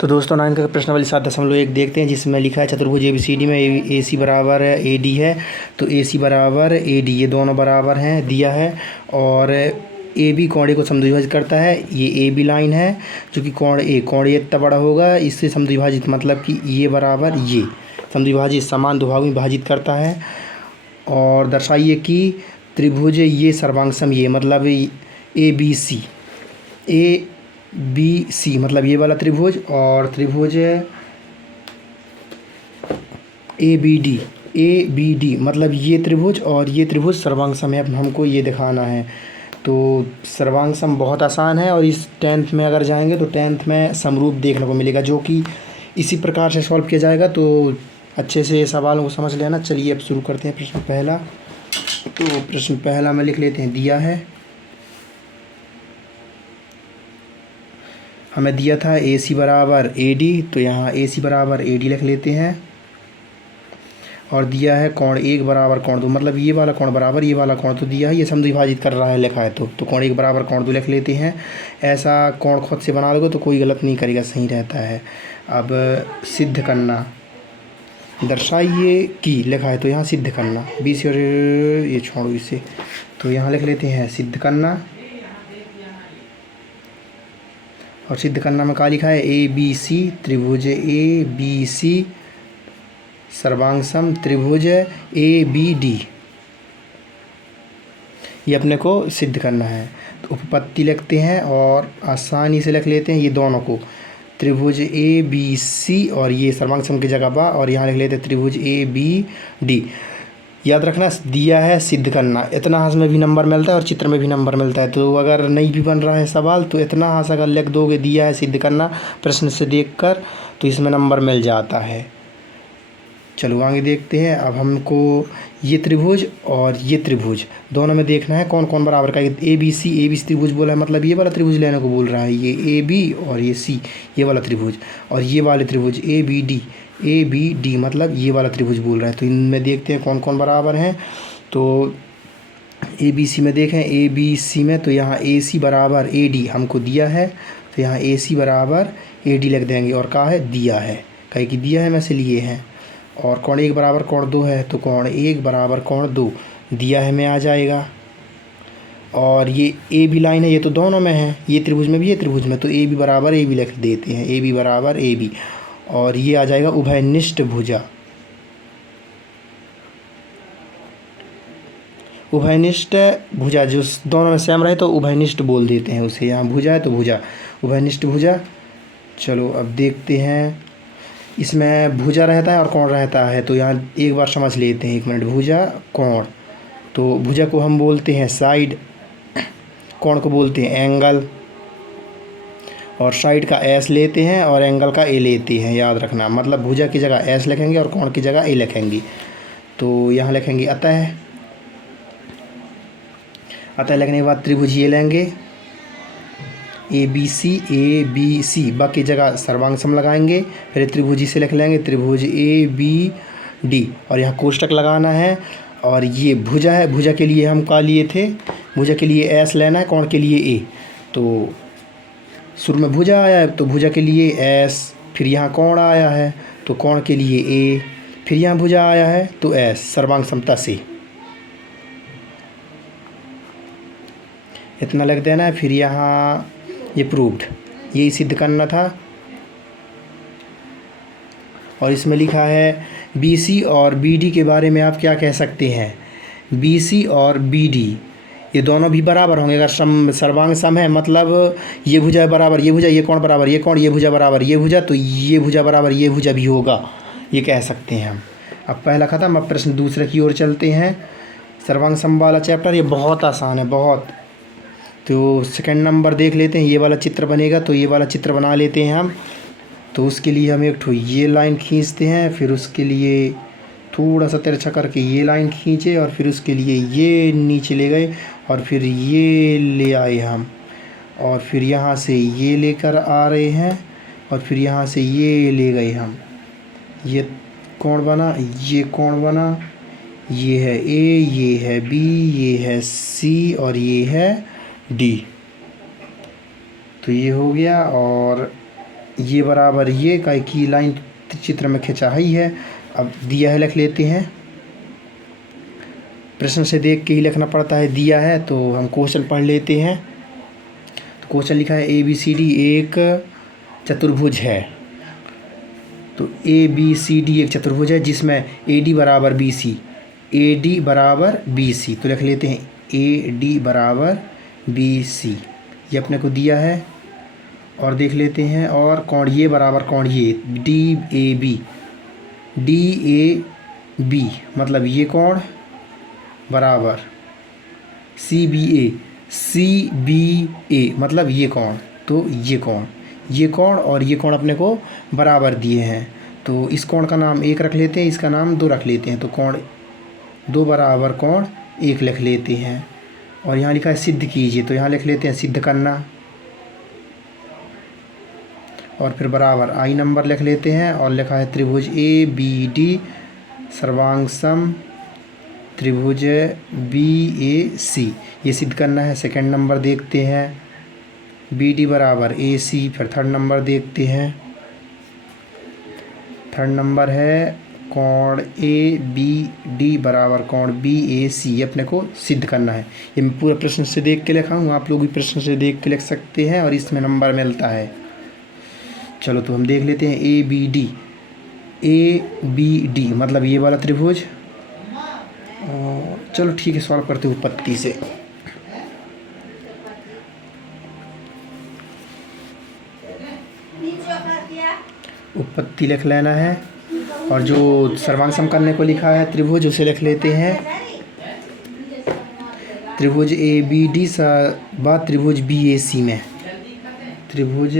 तो दोस्तों 9 का प्रश्न वाली 7.1 देखते हैं, जिसमें लिखा है चतुर्भुज ABCD में ए सी बराबर AD है। तो AC बराबर AD, ये दोनों बराबर हैं, दिया है। और AB कोण A को समद्विभाजित करता है। ये AB लाइन है जो कि कोण A इतना बड़ा होगा, इससे समद्विभाजित, मतलब कि ये बराबर ये समद्विभाजित समान दो भागों में विभाजित करता है। और दर्शाइए कि त्रिभुज ये सर्वांग ये मतलब ABC मतलब ये वाला त्रिभुज, और त्रिभुज ABD मतलब ये त्रिभुज और ये त्रिभुज सर्वांग सम है। हमको ये दिखाना है। तो सर्वांग सम बहुत आसान है, और इस 10th में अगर जाएंगे तो 10th में समरूप देखने को मिलेगा, जो कि इसी प्रकार से सॉल्व किया जाएगा। तो अच्छे से सवालों को समझ लेना। चलिए अब शुरू करते हैं प्रश्न पहला। तो प्रश्न पहला में लिख लेते हैं, दिया है, हमें दिया था AC बराबर AD, तो यहाँ AC बराबर AD लिख लेते हैं। और दिया है कोण 1 बराबर कोण 2, मतलब ये वाला कोण बराबर ये वाला कोण, तो दिया है, ये समद्विभाजित कर रहा है, लिखा है। तो कोण 1 बराबर कोण 2 लिख लेते हैं। ऐसा कोण खुद से बना लोगे तो कोई गलत नहीं करेगा, सही रहता है। अब सिद्ध करना, दर्शाइए कि लिखा है, तो यहाँ सिद्ध करना, BC और ये छोड़ो इसे, तो यहाँ लिख लेते हैं सिद्ध करना। और सिद्ध करना में क्या लिखा है, ABC त्रिभुज ABC सर्वांग सम त्रिभुज ABD, ये अपने को सिद्ध करना है। तो उपपत्ति लिखते हैं और आसानी से लिख लेते हैं ये दोनों को, त्रिभुज ABC और ये सर्वांग सम की जगह बा, और यहाँ लिख लेते हैं त्रिभुज ABD। याद रखना, दिया है सिद्ध करना, इतना हाथ में भी नंबर मिलता है और चित्र में भी नंबर मिलता है। तो अगर नहीं भी बन रहा है सवाल, तो इतना हाथ अगर लिख दोगे, दिया है सिद्ध करना प्रश्न से देखकर, तो इसमें नंबर मिल जाता है। चलो आगे देखते हैं। अब हमको ये त्रिभुज और ये त्रिभुज दोनों में देखना है कौन कौन बराबर का। ABC त्रिभुज बोला है, मतलब ये वाला त्रिभुज लेने को बोल रहा है, ये AB और ये C, ये वाला त्रिभुज, और ये वाले त्रिभुज ABD मतलब ये वाला त्रिभुज बोल रहा है। तो इनमें देखते हैं कौन कौन बराबर हैं। तो ABC में देखें, ABC में तो यहाँ AC बराबर AD हमको दिया है, तो यहाँ AC बराबर AD लिख देंगे। और कहा है, दिया है, कहे कि दिया है, में से लिए हैं। और कोण 1 बराबर कोण 2 है, तो कोण 1 बराबर कोण 2 दिया है में आ जाएगा। और ये AB लाइन है, ये तो दोनों में है, ये त्रिभुज में भी ये त्रिभुज में, तो AB बराबर AB लिख देते हैं, AB बराबर AB। और ये आ जाएगा उभयनिष्ठ भुजा, उभयनिष्ठ भुजा जो दोनों में सेम रहे तो उभयनिष्ठ बोल देते हैं उसे। यहाँ भुजा है तो भुजा, उभयनिष्ठ भुजा। चलो अब देखते हैं, इसमें भुजा रहता है और कोण रहता है, तो यहाँ एक बार समझ लेते हैं, 1 मिनट। भुजा कोण, तो भुजा को हम बोलते हैं साइड, कोण को बोलते हैं एंगल, और साइड का S लेते हैं और एंगल का A लेते हैं, याद रखना। मतलब भुजा की जगह S लिखेंगे और कोण की जगह A लिखेंगे। तो यहाँ लिखेंगे अतः लिखने के बाद त्रिभुज ये लेंगे ABC बा की जगह सर्वांग सम लगाएंगे, फिर त्रिभुज से लिख लेंगे त्रिभुज ABD, और यहाँ कोष्टक लगाना है। और ये भुजा है, भुजा के लिए हम क्या लिए थे, भुजा के लिए S लेना है, कोण के लिए A। तो शुरू में भुजा आया है तो भुजा के लिए S, फिर यहाँ कोण आया है तो कोण के लिए A, फिर यहाँ भुजा आया है तो S, सर्वांग समता से इतना लिख देना है। फिर यहाँ ये प्रूव्ड, यही सिद्ध करना था। और इसमें लिखा है BC और BD के बारे में आप क्या कह सकते हैं। BC और BD ये दोनों भी बराबर होंगे अगर सर्वांग सम है, मतलब ये भुजा बराबर ये भुजा, ये कोण बराबर ये कोण, ये भुजा बराबर ये भुजा, तो ये भुजा बराबर ये भुजा भी होगा, ये कह सकते हैं हम। अब पहला ख़त्म, अब प्रश्न दूसरे की ओर चलते हैं। सर्वांग सम वाला चैप्टर ये बहुत आसान है, बहुत। तो सेकंड नंबर देख लेते हैं, ये वाला चित्र बनेगा, तो ये वाला चित्र बना लेते हैं हम। तो उसके लिए हम एक ठो ये लाइन खींचते हैं, फिर उसके लिए थोड़ा सा तिरछा करके ये लाइन खींचे, और फिर उसके लिए ये नीचे ले गए, और फिर ये ले आए हम, और फिर यहाँ से ये लेकर आ रहे हैं, और फिर यहाँ से ये ले गए हम। ये कोण बना, ये कोण बना, ये है A, ये है B, ये है C और ये है D। तो ये हो गया। और ये बराबर ये का की लाइन चित्र में खिंचा ही है। अब दिया है लिख लेते हैं, प्रश्न से देख के ही लिखना पड़ता है, दिया है तो हम क्वेश्चन पढ़ लेते हैं। तो क्वेश्चन लिखा है ABCD एक चतुर्भुज है। तो ABCD एक चतुर्भुज है जिसमें AD बराबर BC, AD बराबर BC, तो लिख लेते हैं AD बराबर BC, ये अपने को दिया है। और देख लेते हैं और कोण ये बराबर कोण ये DAB, DAB मतलब ये कोण बराबर CBA, CBA मतलब ये कोण, तो ये कोण और ये कोण अपने को बराबर दिए हैं। तो इस कोण का नाम 1 रख लेते हैं, इसका नाम 2 रख लेते हैं। तो कोण 2 बराबर कोण 1 लिख लेते हैं। और यहाँ लिखा है सिद्ध कीजिए, तो यहाँ लिख लेते हैं सिद्ध करना। और फिर बराबर I नंबर लिख लेते हैं और लिखा है त्रिभुज ABD सर्वांग सम त्रिभुज BAC, ये सिद्ध करना है। सेकंड नंबर देखते हैं BD बराबर AC, फिर थर्ड नंबर देखते हैं। थर्ड नंबर है कोण ABD बराबर कोण BAC, ये अपने को सिद्ध करना है। ये मैं पूरा प्रश्न से देख के लिखा हूँ, आप लोग भी प्रश्न से देख के लिख सकते हैं और इसमें नंबर मिलता है। चलो तो हम देख लेते हैं ABD मतलब ये वाला त्रिभुज। चलो ठीक है, सॉल्व करते हैं उत्पत्ति से। उत्पत्ति लिख लेना है और जो सर्वांग सम करने को लिखा है त्रिभुज उसे लिख लेते हैं। त्रिभुज ABD बा त्रिभुज BAC में, त्रिभुज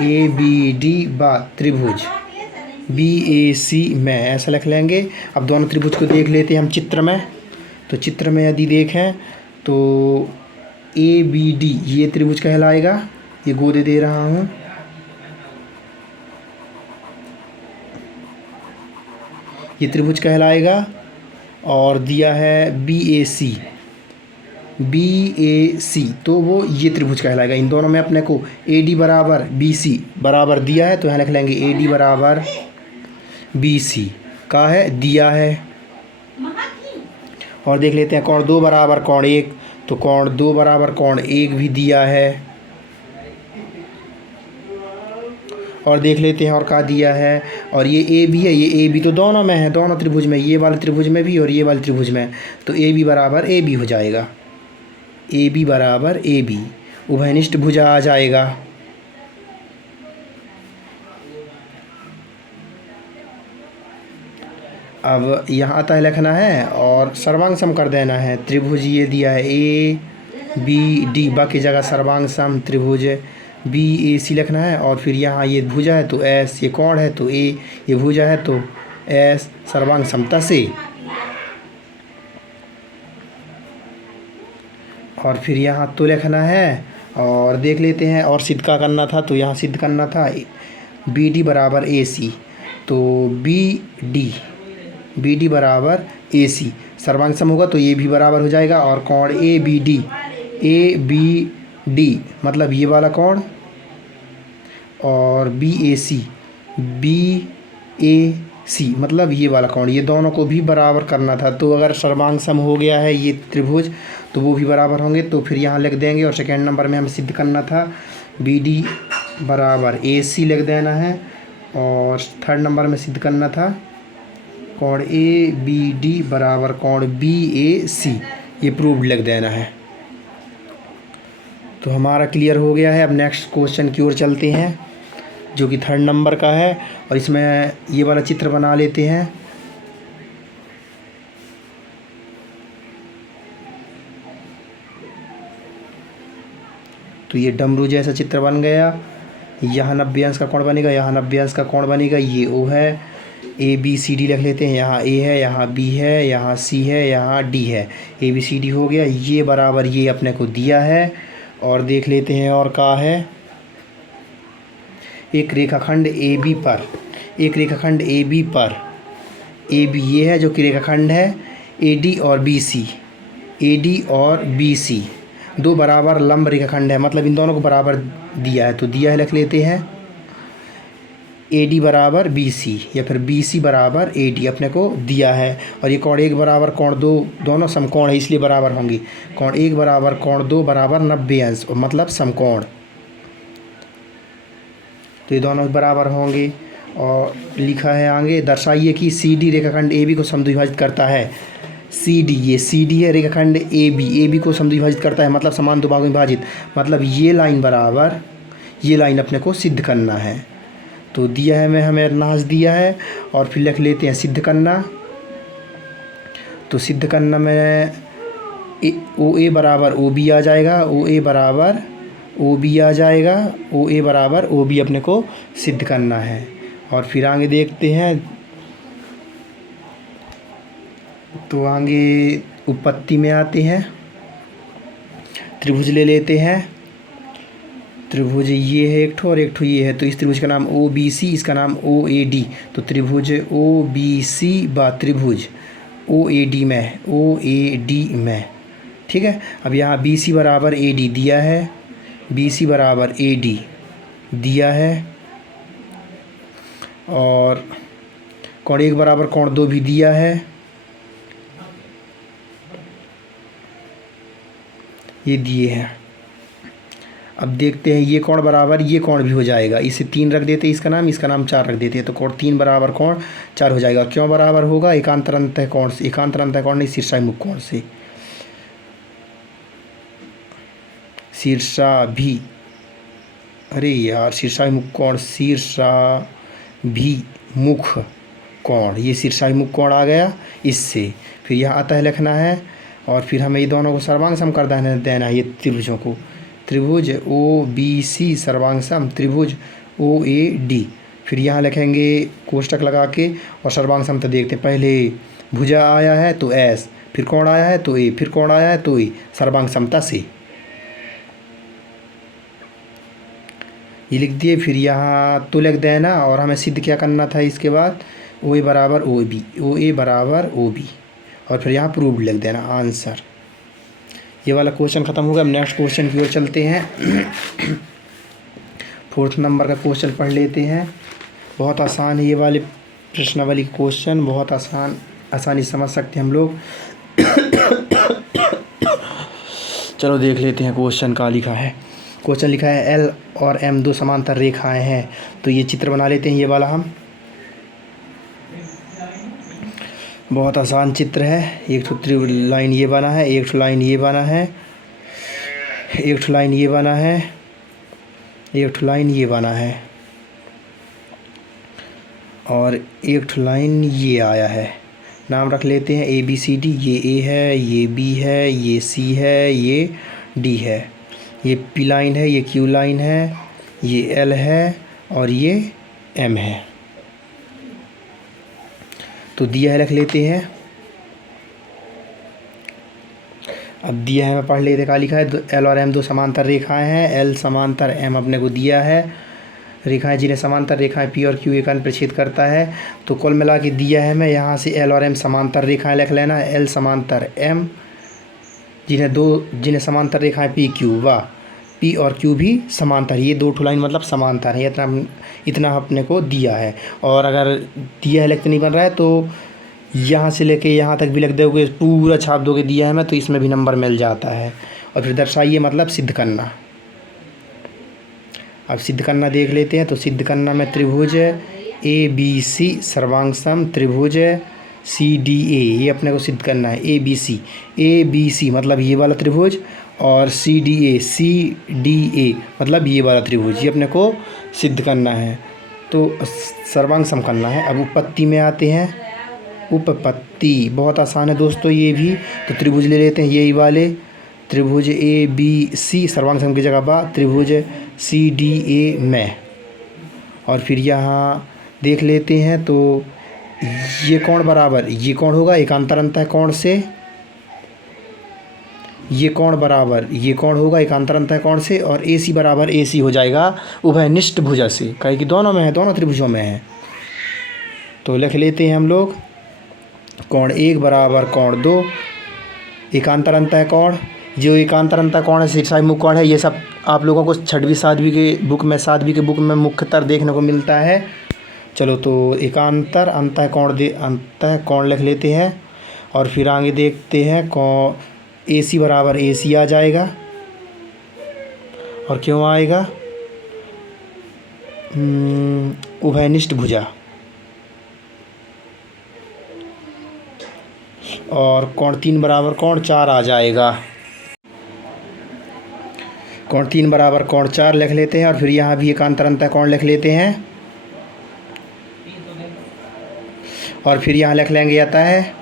ABD बा त्रिभुज BAC में ऐसा लिख लेंगे। अब दोनों त्रिभुज को देख लेते हैं हम चित्र में। तो चित्र में यदि देखें तो ABD ये त्रिभुज कहलाएगा, ये गोदे दे रहा हूँ। ये त्रिभुज कहलाएगा। और दिया है BAC, तो वो ये त्रिभुज कहलाएगा। इन दोनों में अपने को AD बराबर BC बराबर दिया है, तो यहाँ लिख लेंगे AD बराबर BC का है, दिया है। और देख लेते हैं कोण 2 बराबर कोण 1, तो कोण 2 बराबर कोण 1 भी दिया है। और देख लेते हैं और क्या दिया है। और ये AB है, ये AB तो दोनों में है, दोनों त्रिभुज में, ये वाले त्रिभुज में भी और ये वाले त्रिभुज में, तो AB बराबर AB हो जाएगा। AB बराबर AB उभयनिष्ठ भुजा आ जाएगा। अब यहाँ आता है लिखना है और सर्वांग सम कर देना है। त्रिभुज ये दिया है ABD, बा की जगह सर्वांग सम त्रिभुज BAC लिखना है। और फिर यहाँ ये भुजा है तो S, ये कोण है तो A, ये भुजा है तो S सर्वांग समता से। और फिर यहाँ तो लिखना है और देख लेते हैं। और सिद्ध का करना था, तो यहाँ सिद्ध करना था BD बराबर AC, तो BD बराबर AC सर्वांग सम होगा तो ये भी बराबर हो जाएगा। और कोण ABD मतलब ये वाला कोण, और BAC मतलब ये वाला कोण, ये दोनों को भी बराबर करना था। तो अगर सर्वांग सम हो गया है ये त्रिभुज तो वो भी बराबर होंगे, तो फिर यहाँ लिख देंगे। और सेकेंड नंबर में हमें सिद्ध करना था BD बराबर AC लिख देना है। और थर्ड नंबर में सिद्ध करना था कोण ABD बराबर कोण BAC, ये प्रूव्ड लिख देना है। तो हमारा क्लियर हो गया है। अब नेक्स्ट क्वेश्चन की ओर चलते हैं जो कि थर्ड नंबर का है। और इसमें ये वाला चित्र बना लेते हैं। तो ये डमरू जैसा चित्र बन गया। यहाँ 90 अंश का कोण बनेगा, यहाँ 90 अंश का कोण बनेगा। ये O है, ABCD लिख लेते हैं। यहाँ A है, यहाँ B है, यहाँ C है, यहाँ D है। ABCD हो गया। ये बराबर ये अपने को दिया है। और देख लेते हैं और क्या है। एक रेखाखंड AB पर, एक रेखाखंड AB पर, AB ये है जो कि रेखाखंड है, AD और BC दो बराबर लंब रेखाखंड है, मतलब इन दोनों को बराबर दिया है, तो दिया है लिख लेते हैं। ए डी बराबर बी सी या फिर बी सी बराबर ए डी अपने को दिया है। और ये कोण 1 बराबर कोण 2 दोनों समकोण है इसलिए बराबर होंगे। कोण 1 बराबर कोण 2 बराबर 90 अंश मतलब समकोण, तो ये दोनों बराबर होंगे। और लिखा है आगे, दर्शाइए कि सी डी रेखाखंड ए बी को समद्विभाजित करता है। सी डी, ये सी डी है, रेखाखंड ए बी को समद्विभाजित करता है मतलब समान दो भागों में विभाजित, मतलब ये लाइन बराबर ये लाइन अपने को सिद्ध करना है। तो दिया है हमें नाश दिया है और फिर लिख लेते हैं सिद्ध करना। तो सिद्ध करना में ओ ए बराबर ओ बी आ जाएगा, ओ ए बराबर ओ बी आ जाएगा, ओ ए बराबर ओ बी अपने को सिद्ध करना है। और फिर आगे देखते हैं, तो आगे उपपत्ति में आते हैं। त्रिभुज ले लेते हैं, त्रिभुज ये है एक ठो और एक ठो ये है, तो इस त्रिभुज का नाम ओ बी सी, इसका नाम ओ ए डी। तो त्रिभुज ओ बी सी व त्रिभुज ओ ए डी में, ओ ए डी में, ठीक है। अब यहाँ बी सी बराबर ए डी दिया है, बी सी बराबर ए डी दिया है, और कोण 1 बराबर कोण 2 भी दिया है, ये दिए हैं। अब देखते हैं ये कोण बराबर ये कोण भी हो जाएगा, इसे 3 रख देते हैं, इसका नाम 4 रख देते हैं, तो कोण 3 बराबर कोण 4 हो जाएगा। क्यों बराबर होगा? एकांतर अंतः कोण से, एकांतर अंतः कोण नहीं शीर्षाभिमुख कोण से, शीर्षाभि अरे यार शीर्षाभिमुख कोण, शीर्षाभिमुख कोण, ये शीर्षाभिमुख कोण आ गया इससे। फिर यहाँ अतः लिखना है और फिर हमें ये दोनों को सर्वांग सम कर देना है, ये त्रिभुजों को। त्रिभुज ओ बी सी सर्वांग सम त्रिभुज ओ ए डी। फिर यहाँ लिखेंगे कोष्टक लगा के और सर्वांग समता देखते हैं। पहले भुजा आया है तो एस, फिर कोण आया है तो ए, फिर कोण आया है तो ए, सर्वांग समता से ये लिख दिए। फिर यहाँ तो लिख देना और हमें सिद्ध क्या करना था इसके बाद, ओ ए बराबर ओ बी, ओ ए बराबर ओ बी, और फिर यहाँ प्रूव्ड लिख देना आंसर। ये वाला क्वेश्चन ख़त्म हो गया। हम नेक्स्ट क्वेश्चन की ओर चलते हैं। 4th नंबर का क्वेश्चन पढ़ लेते हैं। बहुत आसान है ये वाले प्रश्नावली क्वेश्चन, बहुत आसानी समझ सकते हैं हम लोग। चलो देख लेते हैं क्वेश्चन का लिखा है। क्वेश्चन लिखा है एल और एम दो समांतर रेखाएं हैं, तो ये चित्र बना लेते हैं। ये वाला हम बहुत आसान चित्र है। एक तो लाइन ये बना है, एक तो लाइन ये बना है, एक तो लाइन ये बना है, एक तो लाइन ये बना है, और एक तो लाइन ये आया है। नाम रख लेते हैं ए बी सी डी। ये ए है, ये बी है, ये सी है, ये डी है, ये पी लाइन है, ये क्यू लाइन है, ये एल है और ये एम है। तो दिया है रख लेते हैं। अब दिया है मैं पढ़ लेते क्या लिखा है। एल और एम दो समांतर रेखाएं हैं। एल समांतर एम अपने को दिया है। रेखाएं जिन्हें समांतर रेखाएं पी और क्यू एक अन्य पर छेद करता है। तो कुल मिला के दिया है मैं यहाँ से एल और एम समांतर रेखाएं लिख लेना। एल समांतर एम जिन्हें समांतर रेखाएं पी क्यू व पी और क्यू भी समांतर, ये दो ठो लाइन मतलब समांतर है। इतना अपने को दिया है। और अगर दिया है लिखते नहीं बन रहा है तो यहाँ से लेके यहाँ तक भी लिख दोगे, पूरा छाप दोगे दिया है मैं, तो इसमें भी नंबर मिल जाता है। और फिर दर्शाइए मतलब सिद्ध करना। अब सिद्ध करना देख लेते हैं। तो सिद्ध करना में त्रिभुज ए बी सी सर्वांग सम त्रिभुज सी डी ए, ये अपने को सिद्ध करना है। ए बी सी मतलब ये वाला त्रिभुज, और सी डी ए मतलब ये वाला त्रिभुज, ये अपने को सिद्ध करना है। तो सर्वांग सम करना है। अब उपपत्ति में आते हैं। उपपत्ति बहुत आसान है दोस्तों ये भी। तो त्रिभुज ले लेते हैं यही वाले, त्रिभुज ए बी सी सर्वांग सम की जगह बा त्रिभुज सी डी ए में। और फिर यहाँ देख लेते हैं। तो ये कोण बराबर ये कोण होगा एकांतर अंतः कोण से, ये कोण बराबर ये कोण होगा एकांतर अंतः कोण से, और ए सी बराबर ए सी हो जाएगा उभयनिष्ठ भुजा से, कहीं कि दोनों में है, दोनों त्रिभुजों में है। तो लिख लेते हैं हम लोग कोण 1 बराबर कोण 2 एकांतर अंतः कोण। जो एकांतर अंतः कोण है शीर्षाभिमुख कोण है। ये सब आप लोगों को 6वीं 7वीं के बुक में मुख्यतर देखने को मिलता है। चलो तो एकांतर अंतःकोण लिख लेते हैं और फिर आगे देखते हैं ए सी बराबर ए सी आ जाएगा। और क्यों आएगा? उभयनिष्ठ भुजा। और कोण 3 बराबर कोण 4 आ जाएगा। कोण 3 बराबर कोण 4 लिख लेते हैं और फिर यहाँ भी एकांतर अंतःकोण लिख लेते हैं और फिर यहाँ लिख लेंगे आता है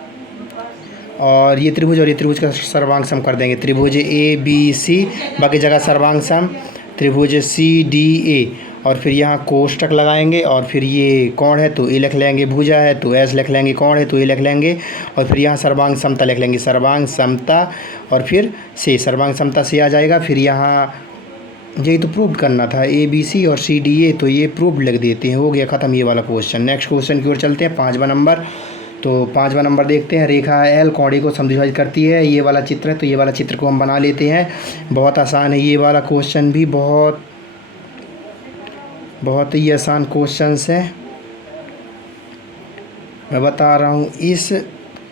और ये त्रिभुज और ये त्रिभुज का सर्वांग सम कर देंगे। त्रिभुज ए बी सी, बाकी जगह सर्वांग सम त्रिभुज सी डी ए, और फिर यहाँ कोष्टक लगाएंगे और फिर ये कोण है तो ए लिख लेंगे, भुजा है तो एस लिख लेंगे, कोण है तो ए लिख लेंगे और फिर यहाँ सर्वांग समता लिख लेंगे, सर्वांग समता और फिर से सर्वांग समता से आ जाएगा। फिर यहाँ यही तो प्रूव करना था, ए बी सी और सी डी ए, तो ये प्रूव लिख देते हैं। हो गया ख़त्म ये वाला क्वेश्चन। नेक्स्ट क्वेश्चन की ओर चलते हैं, 5वां नंबर। तो 5वां नंबर देखते हैं। रेखा एल कोण ए को समद्विभाजित करती है। ये वाला चित्र है तो ये वाला चित्र को हम बना लेते हैं। बहुत आसान है ये वाला क्वेश्चन भी, बहुत ही आसान क्वेश्चंस है। मैं बता रहा हूँ इस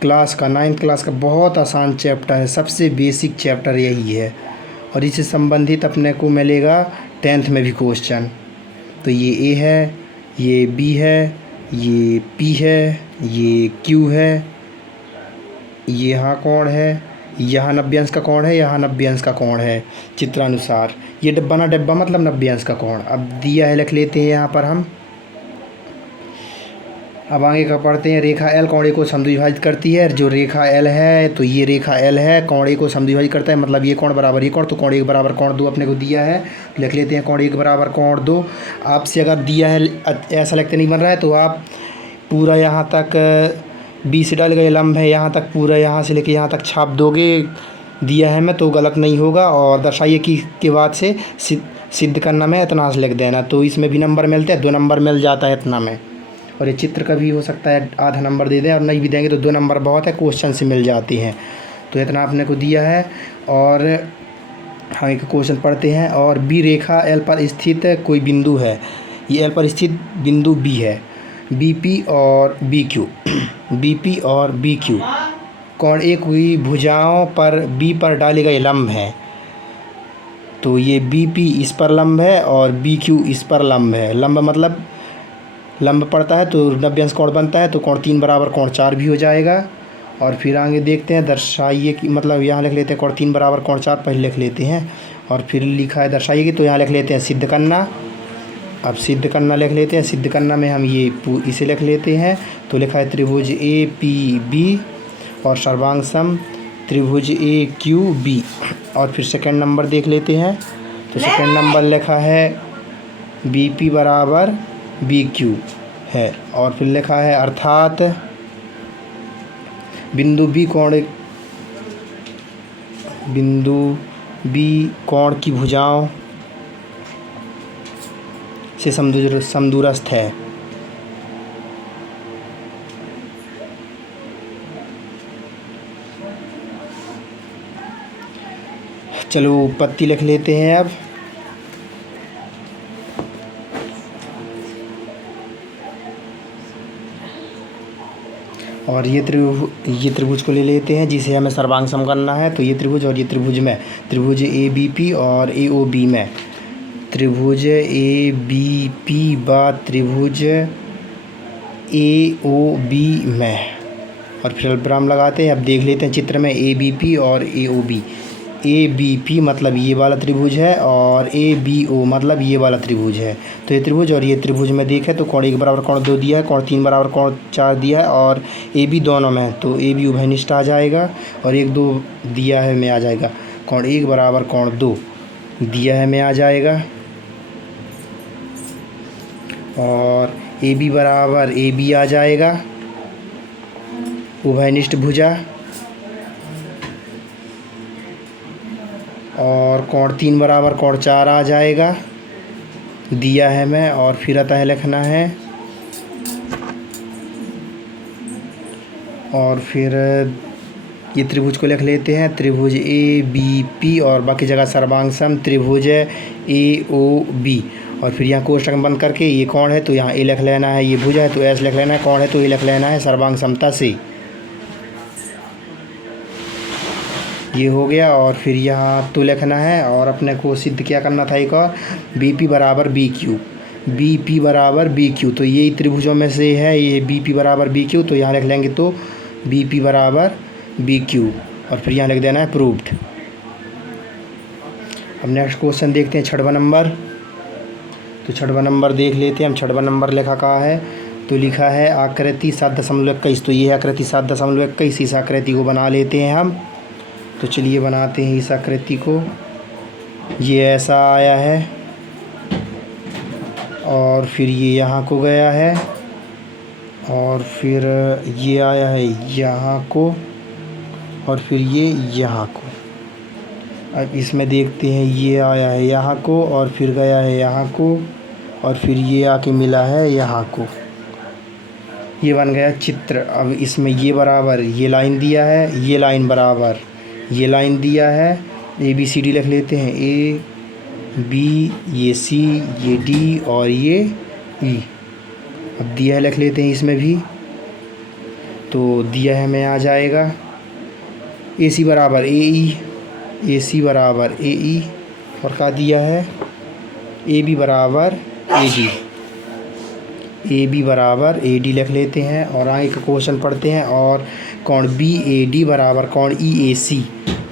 क्लास का 9th क्लास का बहुत आसान चैप्टर है, सबसे बेसिक चैप्टर यही है और इससे संबंधित अपने को मिलेगा 10th में भी क्वेश्चन। तो ये ए है, ये बी है, ये पी है, ये क्यू है, ये यहाँ कोण है, यहाँ 90 अंश का कोण है, यहाँ 90 अंश का कोण है चित्रानुसार। ये डब्बा ना डब्बा मतलब 90 अंश का कोण अब दिया है, लिख लेते हैं यहाँ पर हम। अब आगे का पढ़ते हैं। रेखा एल कोण ए को समद्विभाजित करती है। जो रेखा एल है तो ये रेखा एल है, कोण ए को समद्विभाजित करता है, मतलब ये कोण बराबर ये कोण, तो कोण 1 बराबर कोण 2 अपने को दिया है, लिख लेते हैं कोण 1 बराबर कोण 2। आपसे अगर दिया है ऐसा लगता नहीं बन रहा है तो आप पूरा यहाँ तक बी से डाल गए लंब है, यहाँ तक पूरा यहाँ से लेके यहाँ तक छाप दोगे, दिया है मैं तो गलत नहीं होगा। और दर्शाइए कि के बाद से सिद्ध करना में इतना से लिख देना, तो इसमें भी नंबर मिलते हैं, 2 नंबर मिल जाता है इतना में। और ये चित्र का भी हो सकता है आधा नंबर दे दें और नहीं भी देंगे तो 2 नंबर बहुत है, क्वेश्चन से मिल जाती हैं। तो इतना आपने को दिया है। और हम एक क्वेश्चन पढ़ते हैं। और बी रेखा एल पर स्थित कोई बिंदु है। ये एल पर स्थित बिंदु बी है, बी पी और बी क्यू बी पी और बी क्यू कोण ए की भुजाओं पर बी पर डाले गए लंब हैं। तो ये बी पी इस पर लंब है और बी क्यू इस पर लंब है। लंब मतलब लंब पड़ता है तो 90 अंश कोण बनता है, तो कोण 3 बराबर कोण 4 भी हो जाएगा। और फिर आगे देखते हैं। दर्शाइए कि मतलब यहाँ लिख लेते हैं कोण 3 बराबर कोण 4 पहले लिख लेते हैं और फिर लिखा है दर्शाइए कि, तो यहाँ लिख लेते हैं सिद्ध करना। अब सिद्ध करना लिख लेते हैं। सिद्ध करना में हम ये इसे लिख लेते हैं। तो लिखा है त्रिभुज ए पी बी और सर्वांग सम त्रिभुज ए क्यू बी। और फिर सेकंड नंबर देख लेते हैं। तो सेकंड नंबर लिखा है बी पी बराबर बी क्यू है और फिर लिखा है अर्थात बिंदु बी कोण की भुजाओं से समदूरस्थ है। चलो पत्ती लिख लेते हैं अब। और ये त्रिभुज को ले लेते हैं जिसे हमें सर्वांग सम करना है। तो ये त्रिभुज और ये त्रिभुज में त्रिभुज ए बी पी और ए ओ बी में त्रिभुज ए बी पी व त्रिभुज ए ओ बी में। और फिर अल्पविराम लगाते हैं। अब देख लेते हैं चित्र में ए बी पी और A O B. A B P मतलब ये वाला त्रिभुज है और ए बी ओ मतलब ये वाला त्रिभुज है। तो ये त्रिभुज और ये त्रिभुज में देखें तो कोण 1 बराबर कोण 2 दिया है, कोण 3 बराबर कोण 4 दिया है और ए बी दोनों में है तो ए बी उभयनिष्ठ आ जाएगा। और 1 2 दिया है में आ जाएगा, कोण 1 बराबर कोण 2 दिया है में आ जाएगा। और ए बी बराबर ए बी आ जाएगा, उभयनिष्ठ भुजा। और कोण 3 बराबर कोण 4 आ जाएगा, दिया है मैं। और फिर अतः लिखना है। और फिर ये त्रिभुज को लिख लेते हैं। त्रिभुज ए बी पी और बाकी जगह सर्वांग सम त्रिभुज ए ओ बी। और फिर यहाँ कोष्टक बंद करके ये कोण है तो यहाँ ए लिख लेना है, ये भुजा है तो एस लिख लेना है, कोण है तो ए लिख लेना है सर्वांग समता से। ये हो गया। और फिर यहाँ तो लिखना है और अपने को सिद्ध क्या करना था एक और, बी पी बराबर बी क्यू, बी पी बराबर बी क्यू। तो यही त्रिभुजों में से है ये बी पी बराबर बी क्यू, तो यहाँ लिख लेंगे तो बी पी बराबर बी क्यू और फिर यहाँ लिख देना है प्रूव्ड। अब नेक्स्ट क्वेश्चन देखते हैं 6वां नंबर। तो 6वां नंबर देख लेते हैं हम। 6वां नंबर लिखा कहा है, तो लिखा है आकृति 7.21। तो ये आकृति 7.21, इस आकृति को बना लेते हैं हम। तो चलिए बनाते हैं इस आकृति को। ये ऐसा आया है और फिर ये यहाँ को गया है और फिर ये आया है यहाँ को और फिर ये यहाँ को। अब इसमें देखते हैं, ये आया है यहाँ को और फिर गया है यहाँ को और फिर ये आके मिला है यहाँ को। ये बन गया चित्र। अब इसमें ये बराबर ये लाइन दिया है, ये लाइन बराबर ये लाइन दिया है। ए बी सी डी लिख लेते हैं, ए बी, ये सी, ये डी और ये ई। अब दिया है लिख लेते हैं इसमें भी, तो दिया है में आ जाएगा ए सी बराबर ए ई, ए सी बराबर ए ई और क्या दिया है ए बी बराबर ए डी, ए बी बराबर ए डी लिख लेते हैं। और आगे का क्वेश्चन पढ़ते हैं। और कोण बी ए डी बराबर कोण ई ए सी,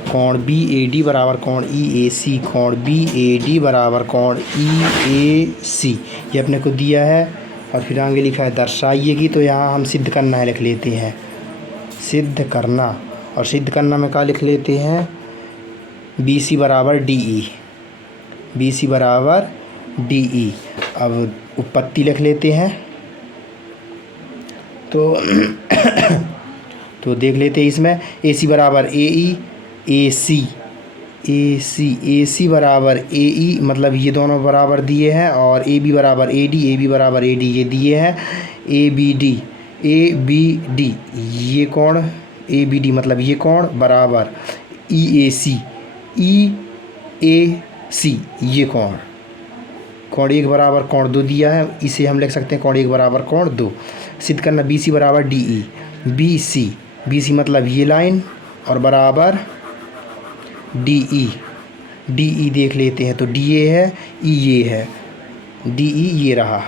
कोण बी ए डी बराबर कोण ई ए सी, कोण बी ए डी बराबर कोण ई ए सी, ये अपने को दिया है। और फिर आगे लिखा है दर्शाइए की, तो यहाँ हम सिद्ध करना है लिख लेते हैं, सिद्ध करना। और सिद्ध करना में क्या लिख लेते हैं, बी सी बराबर डी ई, बी सी बराबर डी ई। अब उत्पत्ति लिख लेते हैं। तो देख लेते हैं इसमें, ए सी बराबर ए ई, ए सी, ए सी, ए सी बराबर ए ई, मतलब ये दोनों बराबर दिए हैं। और ए बी बराबर ए डी, ए बी बराबर ए डी, ये दिए हैं। A B D, A B D, ये कोण ए बी डी मतलब ये कोण बराबर ई ए सी, ई ए सी, ये कोण, कोण एक बराबर कोण दो दिया है, इसे हम लिख सकते हैं कोण एक बराबर कोण दो। सिद्ध करना बी सी बराबर D E, B C, B C मतलब ये लाइन और बराबर डी ई, डी ई देख लेते हैं, तो डी ए है, ई ये है, डी ई ये रहा।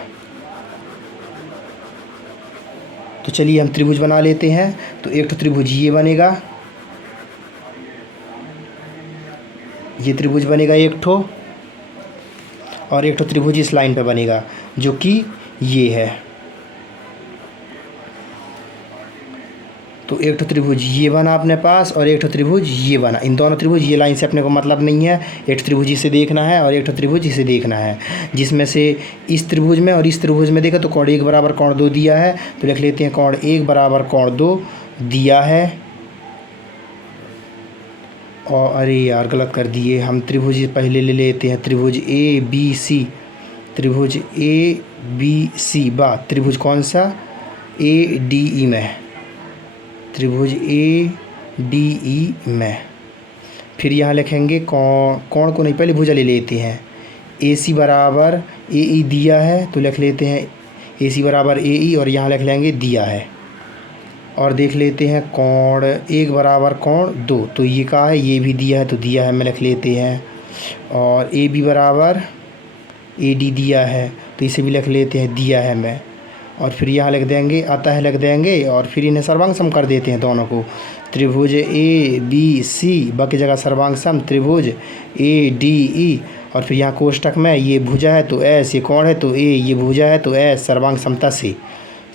तो चलिए हम त्रिभुज बना लेते हैं। तो एक तो त्रिभुज ये बनेगा, ये त्रिभुज बनेगा एक ठो, और एक ठो त्रिभुज इस लाइन पे बनेगा जो कि ये है। तो एक ठो त्रिभुज ये बना अपने पास और एक ठो त्रिभुज ये बना। इन दोनों त्रिभुज ये लाइन से अपने को मतलब नहीं है, एक त्रिभुज इसे देखना है और एक ठो त्रिभुज इसे देखना है, जिसमें से इस त्रिभुज में और इस त्रिभुज में देखा तो कोण एक बराबर कोण दो दिया है, तो लिख लेते हैं कोण एक बराबर कोण दो दिया है। और अरे यार गलत कर दिए हम, त्रिभुज पहले ले लेते हैं, त्रिभुज ए बी सी, त्रिभुज ए बी सी बा त्रिभुज कौन सा, ए डी ई में, त्रिभुज ए डी ई में। फिर यहाँ लिखेंगे कोण को नहीं, पहले भुजा ले लेते हैं, ए सी बराबर ए ई दिया है तो लिख लेते हैं ए सी बराबर ए ई और यहाँ लिख लेंगे दिया है। और देख लेते हैं कोण एक बराबर कोण दो, तो ये कहा है, ये भी दिया है तो दिया है में लिख लेते हैं। और ए बी बराबर ए डी दिया है तो इसे भी लिख लेते हैं दिया है में। और फिर यहाँ लिख देंगे अतः लिख देंगे और फिर इन्हें सर्वांग सम कर देते हैं दोनों को। त्रिभुज ए बी सी ब की जगह सर्वांग सम त्रिभुज ए डी ई, और फिर यहाँ कोष्टक में ये भुजा है तो एस, ये कोण है तो ए, ये भुजा है तो एस, सर्वांग समता से,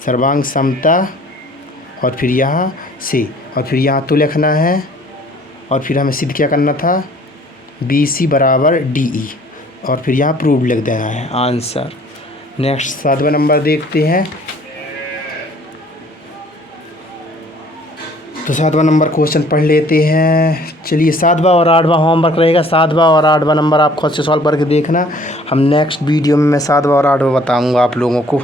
सर्वांग समता। और फिर यहाँ से, और फिर यहाँ तो लिखना है और फिर हमें सिद्ध क्या करना था, बी सी बराबर डी ई, और फिर यहाँ प्रूव लिख देना है आंसर। नेक्स्ट 7वां नंबर देखते हैं। तो 7वां नंबर क्वेश्चन पढ़ लेते हैं। चलिए 7वां और 8वां होमवर्क रहेगा, 7वां और 8वां नंबर आप खुद से सॉल्व करके देखना। हम नेक्स्ट वीडियो में मैं 7वां और 8वां बताऊंगा आप लोगों को।